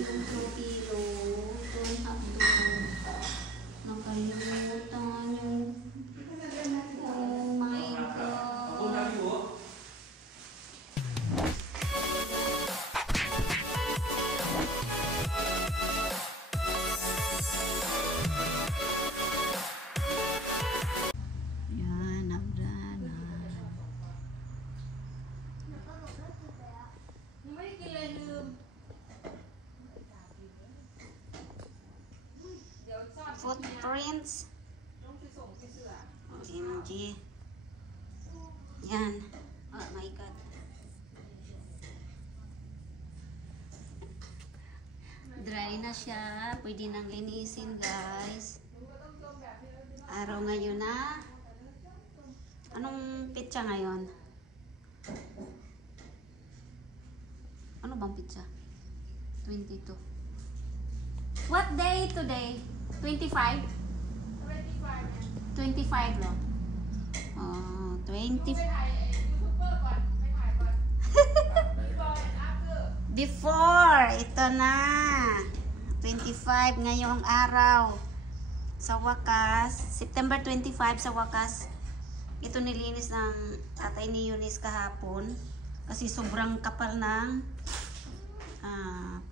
yung kilo. Ito ang hotdog. Nakalimutan yung... Oh my God. Yan, nabdana. Footprints. OMG. Yan. Oh my God. Dry na siya. Pwede nang linisin, guys. Araw ngayon na. Anong pitsa ngayon? Ano bang pitsa? 22. What day today? 25? 25 lang. Oh, 20. Before, ito na. 25 ngayong araw. Sa wakas, September 25 sa wakas. Ito nilinis ng tatay ni Eunice kahapon. Kasi sobrang kapal ng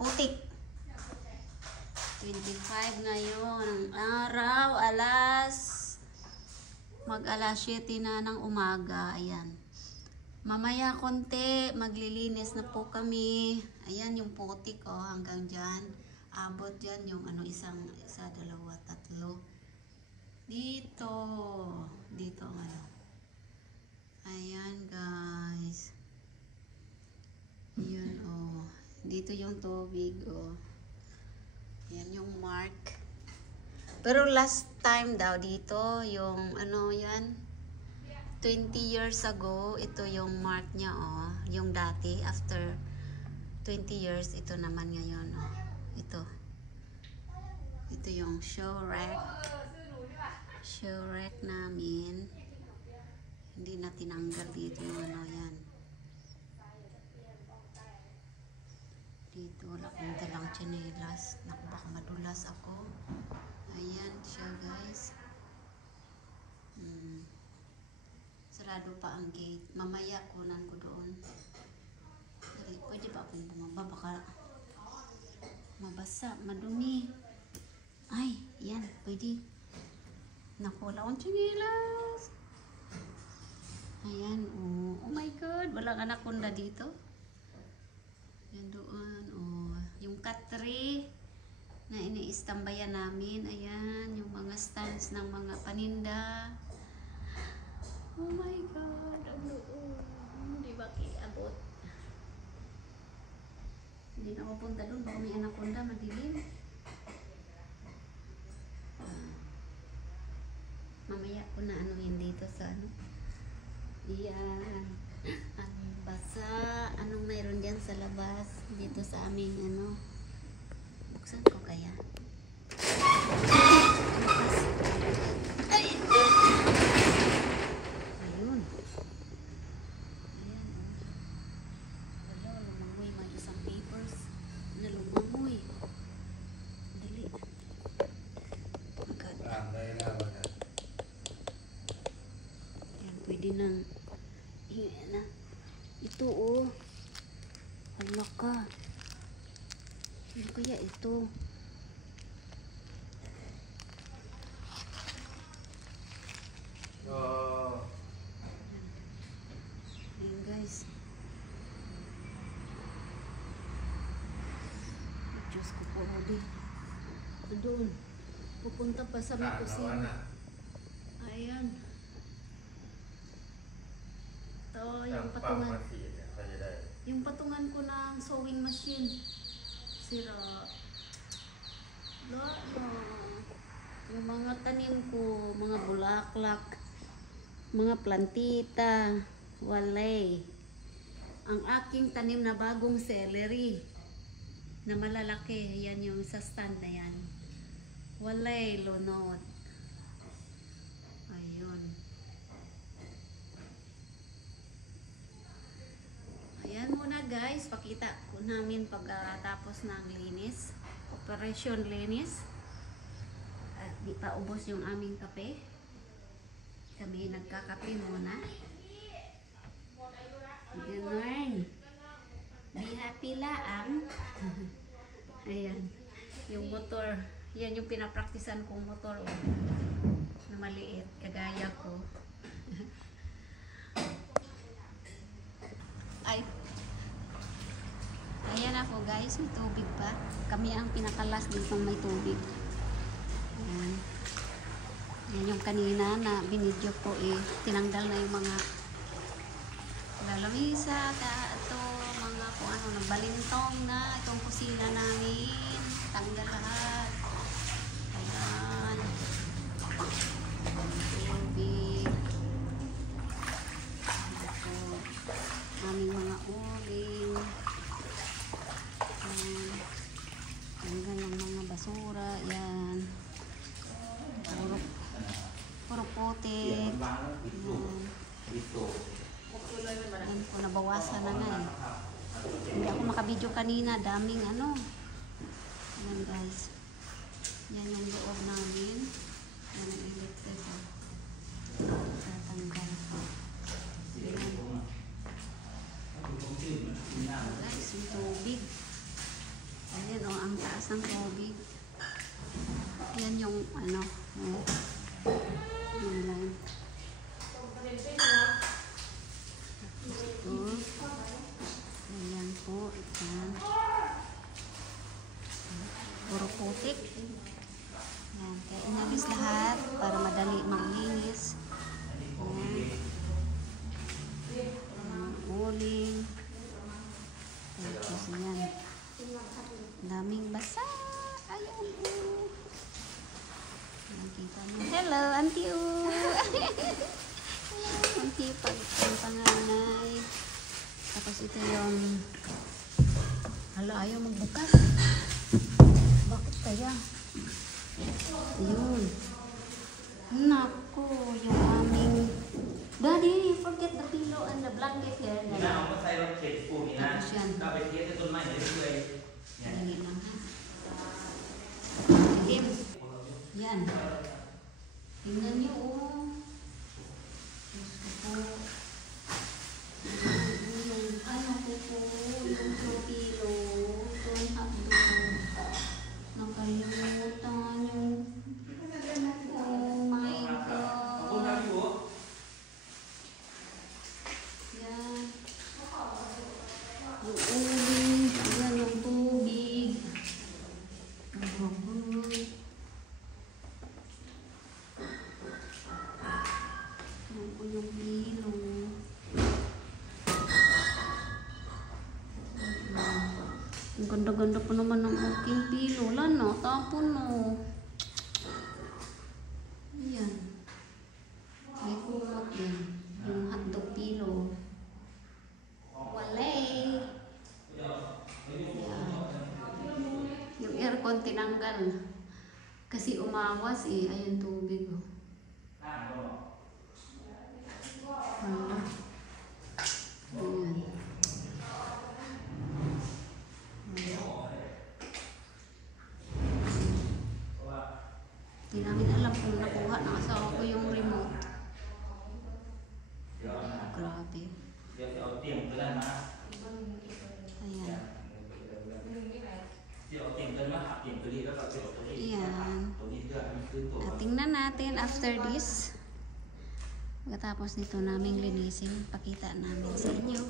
putik. 25 ngayon ang araw, mag-alas 7 na ng umaga. Ayan. Mamaya konti, maglilinis na po kami. Ayan yung putik, oh, hanggang dyan. Abot dyan yung isa, dalawa, tatlo. Dito ang ano. Ayan, guys. Yun, oh. Dito yung tubig, oh. Yan yung mark. Pero last time daw dito, yung ano yan, 20 years ago, ito yung mark niya, oh. Yung dati, after 20 years, ito naman ngayon, oh. Ito yung show rack. Show rack namin. Hindi na tinanggal dito yung ano yan. Dito, wala kong dalang tsinelas. Naku, baka madulas ako. Ayan siya, guys. Sarado pa ang gate. Mamaya kunan ko doon. Dali, pwede ba akong bumaba? Baka mabasa, madumi. Ay, yan, pwede. Naku, wala akong tsinelas. Ayan, oh. Oh my God, walang anaconda dito. Yan doon, oh. Yung katri na iniistambayan namin. Ayan, yung mga stands ng mga paninda. Oh my God, ang doon. Hindi ba kiabot? Hindi na mapunta doon. Baka may anaconda, madilim. Mamaya ko na anuhin dito sa ano. Yan. Ang basa. Anong mayroon dyan sa labas? Dito sa aming ano. Buksan ko kaya. Ay! Ayun. Ayan. Wala, lumangoy. May isang papers na lumangoy. Dali. Agad. Ayan, pwede nang na. Ito, oh. Hala ka. Ano kaya ito? Ayan, guys. Diyos ko po, hali. Doon. Pupunta pa sa may kusina. Ayan. Yung patungan. Yung patungan ko ng sewing machine. Sira. Yung mga tanim ko, mga bulaklak, mga plantita, walay. Ang aking tanim na bagong celery na malalaki, yan yung sa stand na yan. Walay, lunod. Ayun. Ayan muna guys, pakita ko namin pagkatapos ng linis. Operation linis. At di pa ubos yung aming kape. Kami nagkakape muna. Ganun. Be happy laang. Ayan. Yung motor. Yan yung pinapraktisan kong motor. Oh, na maliit. Kagaya ko. Ay. Ayan ako guys. May tubig pa. Kami ang pinakalas dito may tubig. Ayan. Yan yung kanina na binidyo ko tinanggal na yung mga lamisa, ito mga kung ano, balintong na itong kusina namin. Tanggal lahat. Ayan. Tubig. Ito. Aming mga uling. Ayan. Tanggal ng mga basura. Ayan. Puro putik. Ayan po, nabawasan na nga eh. Hindi ako makabidyo kanina. Daming ano. Ayan guys. Yan yung loob namin. Yan ang electric. Tatanggal. Ayan. Guys, yung tubig. Ayan o, ang taas ng tubig. Yan yung ano. Yan lang. Ito. Ayan po. Ayan. Puro putik. Ayan. Kaya inalis lahat para madali maglinis. Ayan. Ayan. Uling. Tapos ayan. Daming basa. Ayan. Nakita mo. Hello, Auntie U. Auntie, ang panganay. Tapos ito yung hala, ayaw magbukas. Bakit kaya? Ayun. Naku, yung aming Daddy, forget the pillow and the blanket here. Tapos yan. Hindi lang ha. Dilim. Yan. Tingnan nyo oh. Diyos ko po. Yung ano ko po. Yung pilo. Itong hotdog. Nakalimutan yung oh my God. Yan. Yung uling. Yan yung tubig. Ang baboy. Yung pilo. Ang ganda-ganda pa naman ng aking pilo. Wala na, tapon no. Ayan. May kumot din. Yung hotdog pilo. Walay. Ayan. Yung aircon tinanggal. Kasi umawas eh. Ayan tubig oh. Ayan. Hindi namin alam kung nakuha ng asawa ko yung remote. Grabe. Ayan. Ayan. Tingnan natin after this. Pagkatapos nito naming linisin, pakita namin sa inyo.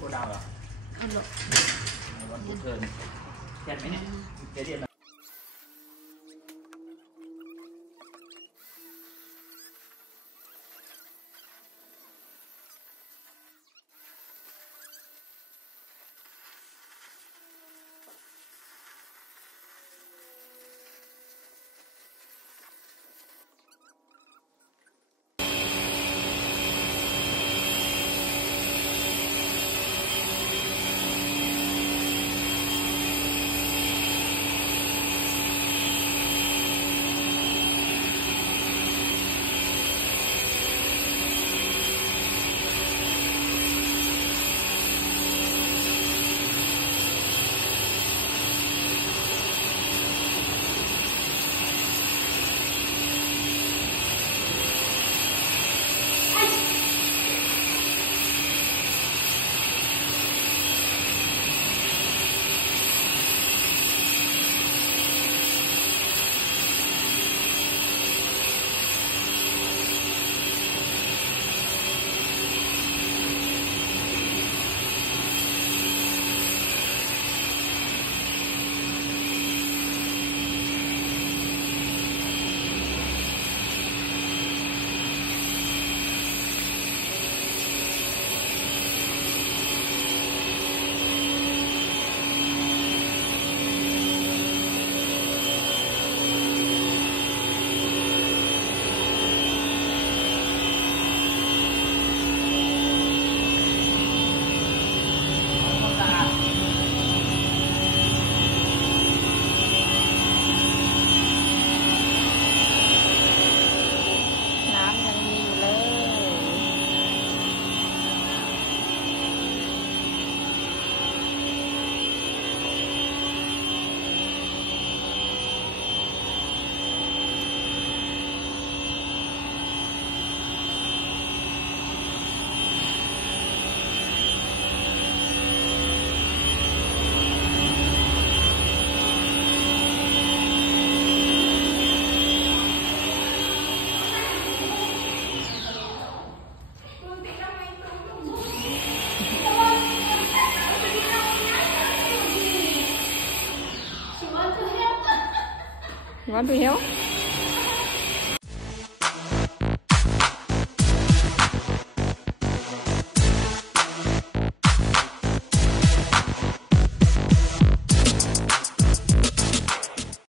cô đào à? Ulo. Vẫn tốt hơn. Khen mấy nè. Cái điện là You want to help?